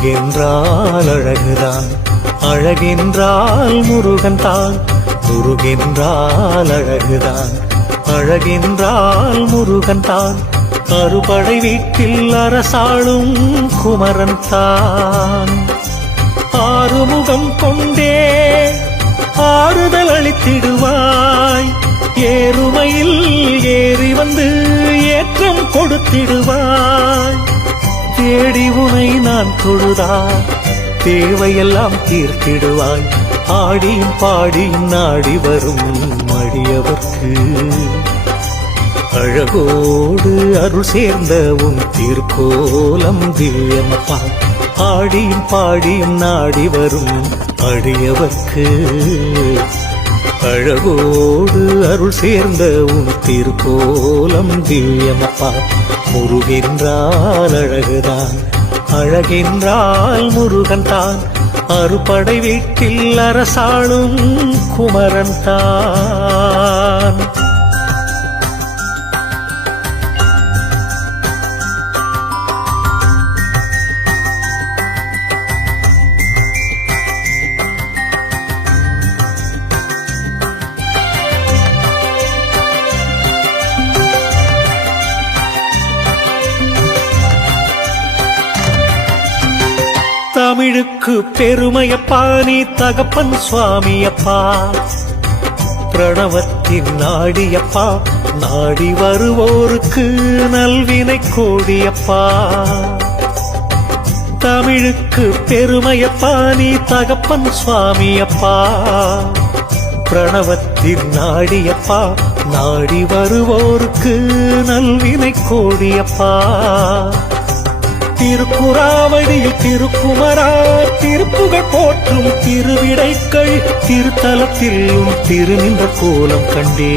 முருகென்றால் அழகுதான், அழகென்றால் முருகன் தான். முருகென்றால் அழகுதான், அழகென்றால் முருகன் தான். அறுபடை வீட்டில் அரசாளும் குமரன் தான். ஆறுமுகம் கொண்டே ஆறுதல் அளித்திடுவாய், ஏறுமையில் ஏறி வந்து ஏற்றம் கொடுத்திடுவாய். தேடி உனை நான் தொழுதா தேவையெல்லாம் தீர்த்திடுவாய். ஆடியும் பாடியும் நாடி வரும் அடியவர்க்கு அழகோடு அருள் சேர்ந்த உன் திருக்கோலம் திவ்யமப்பா. ஆடியும் பாடியும் நாடி வரும் அடியவர்க்கு அழகோடு அருள் சேர்ந்த உன் திருக்கோலம் திவ்யமப்பா. முருகென்றால் அழகுதான், அழகென்றால் முருகன் தான். அறுபடை வீட்டில் அரசாளும் குமரன் தான். தமிழுக்கு பெருமையப்பா, நீ தகப்பன் சுவாமியப்பா. பிரணவத்தின் நாடியப்பா, நாடி வருவோருக்கு நல்வினை கோடியப்பா. தமிழுக்கு பெருமையப்பா, நீ தகப்பன் சுவாமியப்பா. பிரணவத்தின் நாடியப்பா, நாடி வருவோருக்கு நல்வினை கோடியப்பா. திருக்குறாவடியில் திருக்குமரா, திருப்புகழ் போற்றும் திருவிடைக்கள் திருத்தலத்தில் திருநின்ற கோலம் கண்டே.